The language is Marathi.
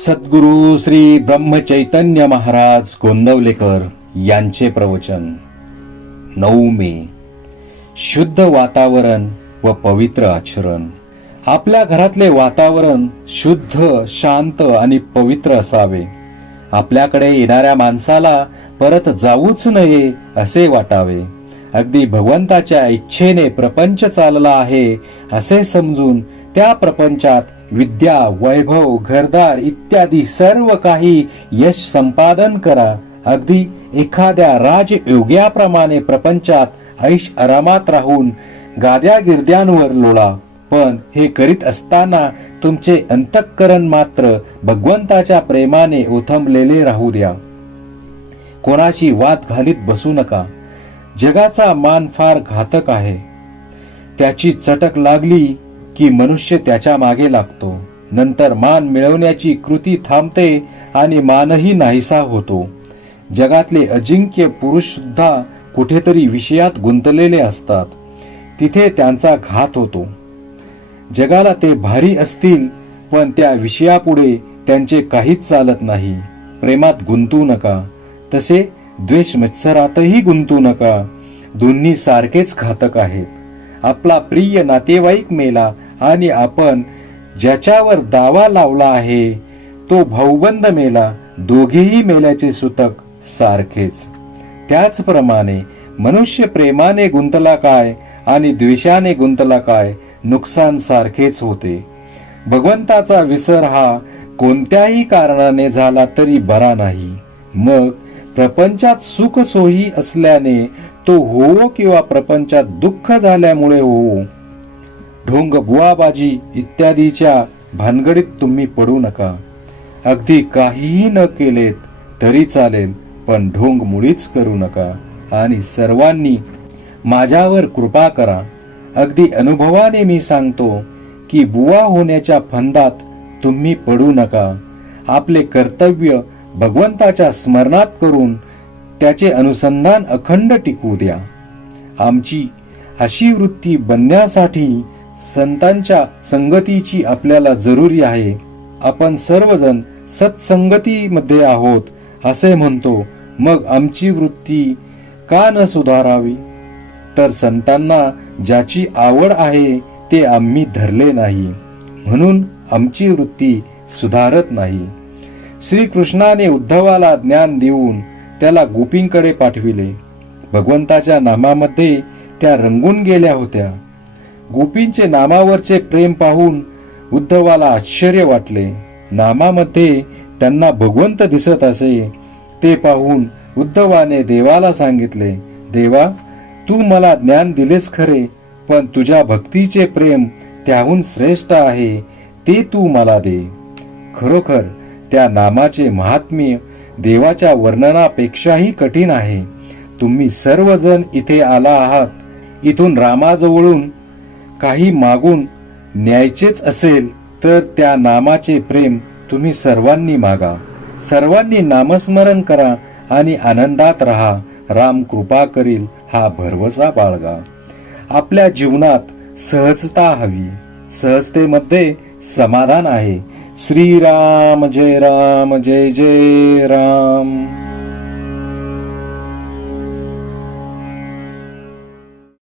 सद्गुरु श्री ब्रह्मचैतन्य महाराज गोंदवलेकर यांचे प्रवचन 9 मे. शुद्ध वातावरण व पवित्र आचरण. आपल्या घरातले वातावरण शुद्ध, शांत आणि पवित्र असावे. आपल्याकडे येणाऱ्या माणसाला परत जाऊच नये असे वाटावे. अगदी भगवंताच्या इच्छेने प्रपंच चालला आहे असे समजून त्या प्रपंचात विद्या, वैभव, घरदार इत्यादी सर्व काही यश संपादन करा. अगदी एखाद्या राजयोग्याप्रमाणे प्रपंचात ऐश आरामात राहून गाद्या गिरद्यांवर लोळा. पण हे करीत असताना तुमचे अंतःकरण मात्र भगवंताच्या प्रेमाने ओथंबलेले राहू द्या. कोणाशी वाद घालीत बसू नका. जगाचा मान फार घातक आहे. त्याची चटक लागली की मनुष्य त्याच्या मागे लागतो. नंतर मान मिळवण्याची कृती थांबते आणि मानही नाहीसा होतो. जगातले अजिंक्य पुरुष सुद्धा कुठेतरी विषयात गुंतलेले असतात. तिथे त्यांचा घात होतो. जगाला ते भारी असतील पण त्या विषयापुढे त्यांचे काहीच चालत नाही. प्रेमात गुंतू नका. तसे द्वेष मत्सरातही गुंतू नका. दोन्ही सारखेच घातक आहेत. आपला प्रिय नातेवाईक मेला आणि आपण ज्याच्यावर दावा लावला आहे तो भाऊबंद मेला. दोघेही मेल्याचे सूतक सारखेच. त्याचप्रमाणे मनुष्य प्रेमाने गुंतला काय आणि द्वेषाने गुंतला काय, नुकसान सारखेच होते. भगवंताचा विसर हा कोणत्याही कारणाने झाला तरी बरा नाही. मग प्रपंचात सुख सोयी असल्याने तो होवो किंवा प्रपंचात दुःख झाल्यामुळे होवो, ढोंग बुवाबाजी इत्यादीच्या भानगडीत तुम्ही पडू नका. अगदी काहीही न केलेत तरी चालेल, पण ढोंग मुळीच करू नका. आणि सर्वांनी माझ्यावर कृपा करा. अगदी अनुभवाने मी सांगतो की बुवा होण्याच्या फंदात तुम्ही पडू नका. आपले कर्तव्य भगवंताच्या स्मरणात करून त्याचे अनुसंधान अखंड टिकू द्या. आमची अशी वृत्ती बनण्यासाठी संतांच्या संगतीची आपल्याला जरुरी आहे. आपण सर्वजण सत्संगतीमध्ये आहोत असे म्हणतो, मग आमची वृत्ती का न सुधारावी? तर संतांना ज्याची आवड आहे ते आम्ही धरले नाही म्हणून आमची वृत्ती सुधारत नाही. श्रीकृष्णाने उद्धवाला ज्ञान देऊन त्याला गोपींकडे पाठविले. भगवंताच्या नामामध्ये त्या रंगून गेल्या होत्या. गोपींचे नामावरचे प्रेम पाहून उद्धवाला आश्चर्य वाटले. नामामध्ये त्यांना भगवंत दिसत असे ते पाहून उद्धवाने देवाला सांगितले, देवा, तू मला ज्ञान दिलेस खरे, पण तुझ्या भक्तीचे प्रेम त्याहून श्रेष्ठ आहे, ते तू मला दे. खरोखर त्या नामाचे महात्म्य देवाच्या वर्णनापेक्षाही कठीण आहे. तुम्ही सर्वजण इथे आला आहात. इथून रामाजवळून काही मागून न्यायचेच असेल तर त्या नामाचे प्रेम तुम्ही सर्वांनी मागा. सर्वांनी नामस्मरण करा आणि आनंदात राहा. राम कृपा करील हा भरवसा बाळगा. आपल्या जीवनात सहजता हवी. सहजतेमध्ये समाधान आहे. श्रीराम जय राम, जय जय राम.